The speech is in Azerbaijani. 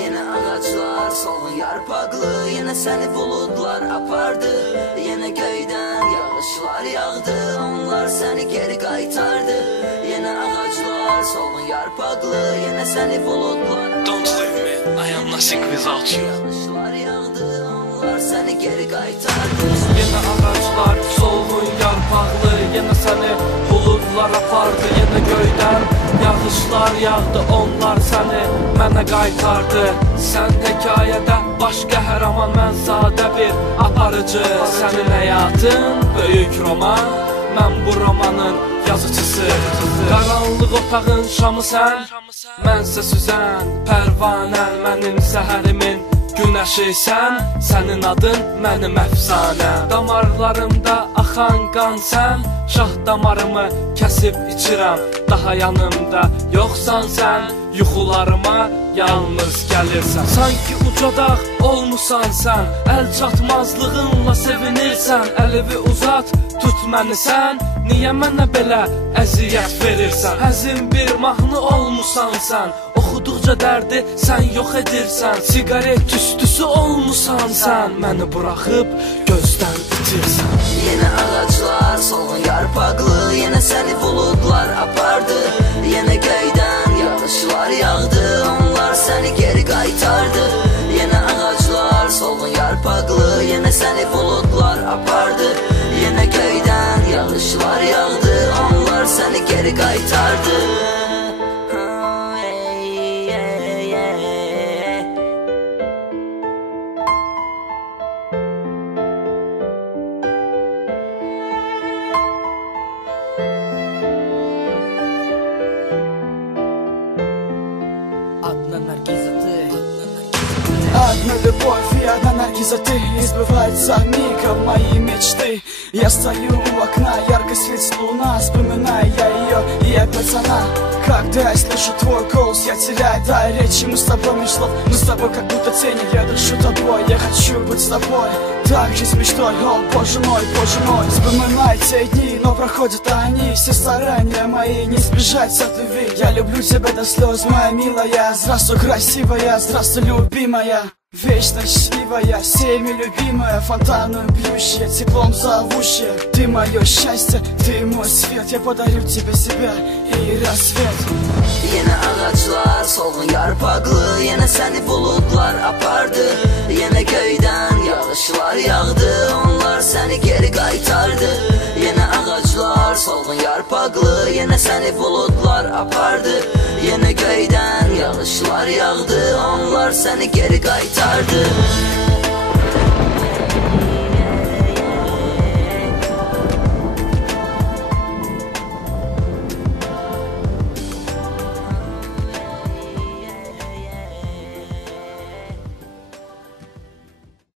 Yine ağaçlar solğun yarpaqlı, yine səni buludlar apardı. Yine göydən yağışlar yağdı, onlar səni geri qaytardı. Yine ağaçlar solğun yarpaqlı, yine səni buludlar apardı. Don't leave me, I am nothing without you. Yağışlar yağdı, onlar səni geri qaytardı. Yine ağaçlar solğun yarpaqlı, yine səni buludlar apardı. Yine göydən yağışlar yağdı, onlar səni mənə qaytardı. Sən hekayədə baş qəhrəman, mən sadə bir aparıcı. Sənin həyatın böyük roman, mən bu romanın yazıcısı. Qaranlıq otağın şamı sən, mənsə süzən pərvanən. Mənim səhərimin günəşi sən, sənin adın mənim əfsanəm. Damarlarımda axan qan sən, şah damarımı kəsib içirəm. Daha yanımda yoxsan sən, yuxularıma yalnız gəlirsən. Sanki ucadağ olmusan sən, əl çatmazlığınla sevinirsən. Əlimi uzat, tut məni sən, niyə mənə belə əziyyət verirsən? Həzin bir mahnı olmusan sən, oxuduqca dərdi sən yox edirsən. Siqaret tüstüsü olmusan sən, məni buraxıb gözdən itirsən. Yine ağaçlar solğun yarpaqlı, yine səni buludlar apardı. Yine göydən yağışlar yağdı, onlar səni geri qaytardı. Yine ağaçlar solğun yarpaqlı, yine səni buludlar apardı. Yine göydən yağışlar yağdı, onlar səni geri qaytardı. Одна любовь и одна наргиза ты, и сбываются мигом мои мечты. Я стою у окна, ярко светит луна, вспоминаю я ее и опять она. Когда я слышу твой голос, я теряю дар речи. Мы с тобой меж слов, мы с тобой как будто тени. Я дышу тобой, я хочу быть с тобой. Так же с мечтой, о боже мой, вспоминаю те дни, но проходят они. Все старания мои, не сбежать от любви. Я люблю тебя до слез, моя милая. Здравствуй, красивая, здравствуй, любимая. Вечно счастливая, всеми любимая, фонтаном бьющая, теплом зовущая. Ты мое счастье, ты мой свет, я подарю тебе себя и рассвет. Yine ağaçlar solğun yarpaqlı, yine səni buludlar apardı. Yine göydən yağışlar yağdı, onlar səni geri qaytardı. Yine ağaçlar solğun yarpaqlı, yine səni buludlar apardı. Yine göydən yağışlar yağdı, onlar səni geri qaytardı.